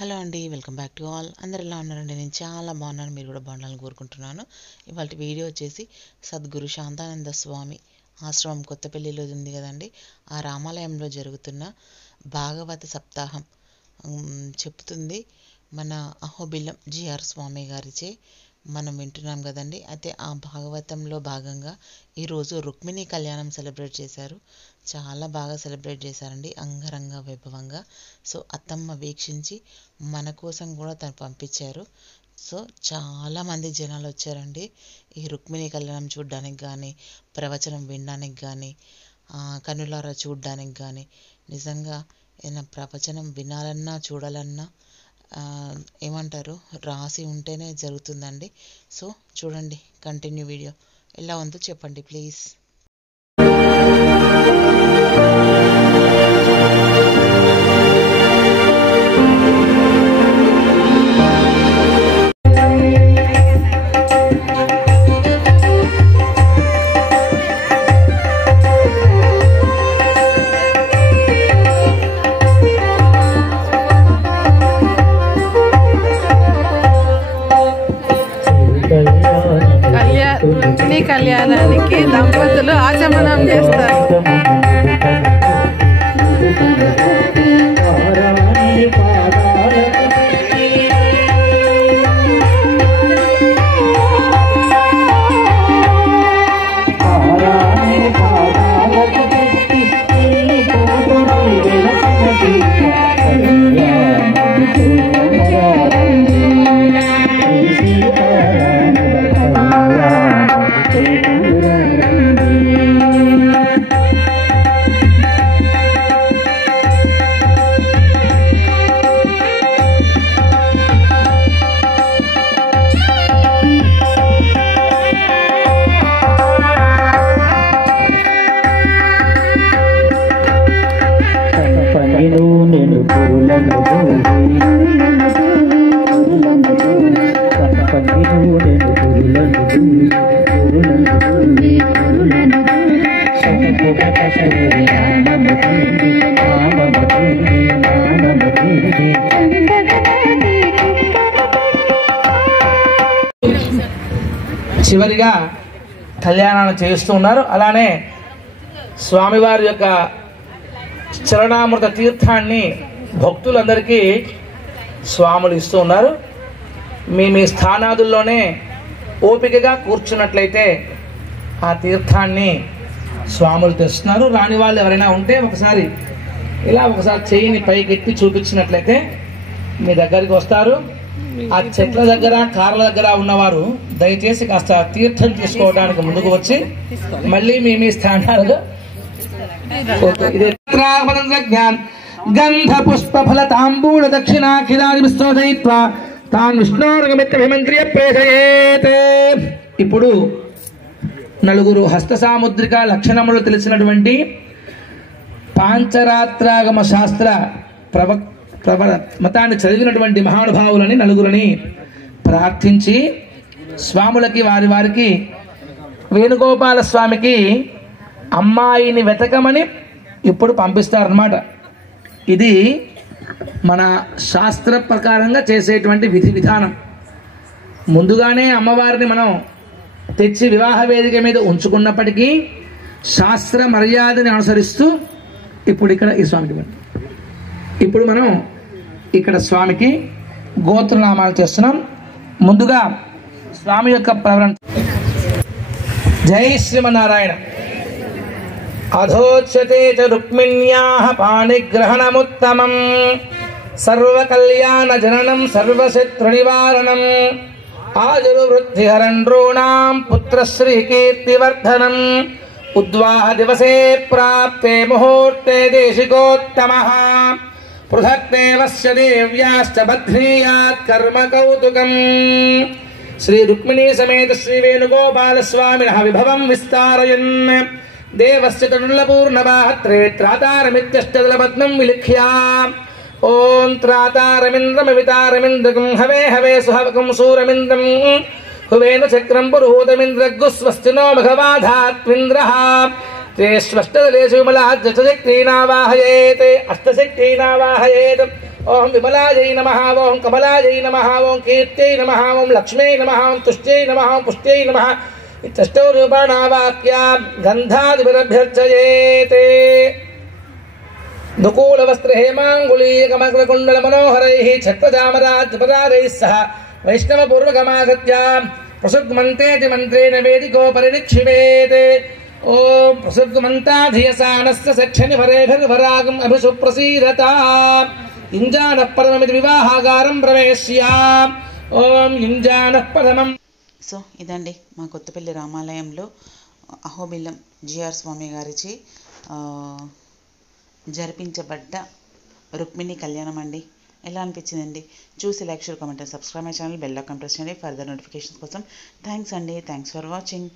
Hello అండి, welcome back to all. అందరు ఎలా ఉన్నారండి? నేను చాలా బాగున్నాను, మీరు కూడా బాగుండాలని కోరుకుంటున్నాను. ఇవాళ వీడియో వచ్చేసి సద్గురు శాంతానంద స్వామి ఆశ్రమం కొత్తపల్లిలో ఉంది కదండి, ఆ రామాలయంలో జరుగుతున్న భాగవత సప్తాహం చెప్తుంది మన అహోబిలం జిఆర్ స్వామి గారిచే మనం వింటున్నాం కదండి. అయితే ఆ భాగవతంలో భాగంగా ఈరోజు రుక్మిణి కళ్యాణం సెలబ్రేట్ చేశారు. చాలా బాగా సెలబ్రేట్ చేశారండి, అంగరంగ వైభవంగా. సో అత్తమ్మ వీక్షించి మన కోసం కూడా తను పంపించారు. సో చాలామంది జనాలు వచ్చారండి ఈ రుక్మిణి కళ్యాణం చూడడానికి కానీ, ప్రవచనం వినడానికి కానీ, కనులారా చూడడానికి కానీ. నిజంగా ఏదైనా ప్రవచనం వినాలన్నా చూడాలన్నా ఏమంటారు, రాసి ఉంటేనే జరుగుతుందండి. సో చూడండి, కంటిన్యూ వీడియో ఎలా ఉందో చెప్పండి ప్లీజ్. రుక్మిణి కళ్యాణానికి దంపతులు ఆచమనం చేస్తారు. చివరిగా కళ్యాణాన్ని చేస్తూ ఉన్నారు. అలానే స్వామివారి యొక్క చరణామృత తీర్థాన్ని భక్తులందరికీ స్వాములు ఇస్తూ ఉన్నారు. మీ స్థానాదుల్లోనే ఓపికగా కూర్చున్నట్లయితే ఆ తీర్థాన్ని స్వాములు తెస్తున్నారు. రాని వాళ్ళు ఎవరైనా ఉంటే ఒకసారి చేయిని పైకెత్తి చూపించినట్లయితే మీ దగ్గరికి వస్తారు. ఆ చెట్ల దగ్గర, కార్ల దగ్గర ఉన్నవారు దయచేసి కాస్త తీర్థం తీసుకోవడానికి ముందుకు వచ్చి మళ్ళీ మీ స్థానాలుగా గంధ పుష్ప ఫల తాంబూల దక్షిణాఖిలాదిస్తోదయిత్వా తాన్ విష్ణోర్గమిత్రభిమంత్రియ ప్రేషయేత్. ఇప్పుడు నలుగురు హస్త సాముద్రిక లక్షణములు తెలిసినటువంటి పాంచరాత్రాగమ శాస్త్ర మతాన్ని చదివినటువంటి మహానుభావులని నలుగురిని ప్రార్థించి స్వాములకి వారికి వేణుగోపాల స్వామికి అమ్మాయిని వెతకమని ఇప్పుడు పంపిస్తారన్నమాట. ఇది మన శాస్త్ర ప్రకారంగా చేసేటువంటి విధి విధానం. ముందుగానే అమ్మవారిని మనం తెచ్చి వివాహ వేదిక మీద ఉంచుకున్నప్పటికీ శాస్త్ర మర్యాదని అనుసరిస్తూ ఇప్పుడు ఇక్కడ ఈ స్వామికి ఇప్పుడు మనం ఇక్కడ స్వామికి గోత్రనామాలు చేస్తున్నాం. ముందుగా స్వామి యొక్క ప్రవరణ. జై శ్రీమన్నారాయణ. అధోచ్యతే చ రుక్మిణ్యాః పాణిగ్రహణముత్తమం సర్వకల్యాణ జననం సర్వశత్రు నివారణం ఆయుర్వృద్ధిహరణ్రోణాం పుత్రశ్రీ కీర్తివర్ధనం ఉద్వాహ దివసే ప్రాప్తే ముహూర్తే దేశికోత్తమః పృథక్దేవస్య దేవ్యాశ్చ బధ్నీయాత్ కర్మ కౌతుకం. శ్రీ రుక్మిణీ సమేత శ్రీ వేణుగోపాల స్వామినః విభవం విస్తారయన్ దేవస్య తనులపూర్ణపాత్రే త్రాతారమిత్యష్టదలపద్మం విలిఖ్య ఓం త్రాతారమింద్రమవితారమింద్రకం హవే హవే సుహవకం సూరమింద్రం హువేన చక్రం పురుహూతమింద్రగ్గు స్వస్తినో మఘవాధాత్మింద్రః తే స్వష్టదలేషు విమలాజ్జశక్తీనావాహయేత్ అష్టశక్తీనావాహయేత్ ఓం విమలాయై నమః ఓం కమలాయై నమః ఓం కీర్త్యై నమః ఓం లక్ష్మ్యై నమః ఓం తుష్ట్యై నమః ఓం పుష్ట్యై నమః ఇత్యష్టౌ రూపాణా వాక్యా గంధాదిభిరభ్యర్చయేత్ దుకూలవస్త్రహేమాంగుళీకమగ్రకుండలమనోహరైः ఛత్రచామరాజ్యపదారైः సహ వైష్ణవపూర్వకమాగత్యా ప్రసుగ్మంతేతి మంత్రేణ వేదికోపరి నిక్షిపేత్ ఓం ప్రసుగ్మంతాధియసానస్య సక్షనివరేభిర్వరాగం అభిసుప్రసీదత ఇంజానః పరమమితి వివాహాగారం ప్రవేశ్య ఓం ఇంజానః పరమం. సో ఇదండి మా కొత్తపల్లి రామాలయంలో అహోబిలం జిఆర్ స్వామి గారిచి జరిపించబడ్డ రుక్మిణి కళ్యాణం అండి. ఎలా అనిపించిందండి? చూసి like share comment and subscribe my channel, bell icon press చేయండి ఫర్దర్ నోటిఫికేషన్స్ కోసం. థ్యాంక్స్ అండి. Thanks for watching.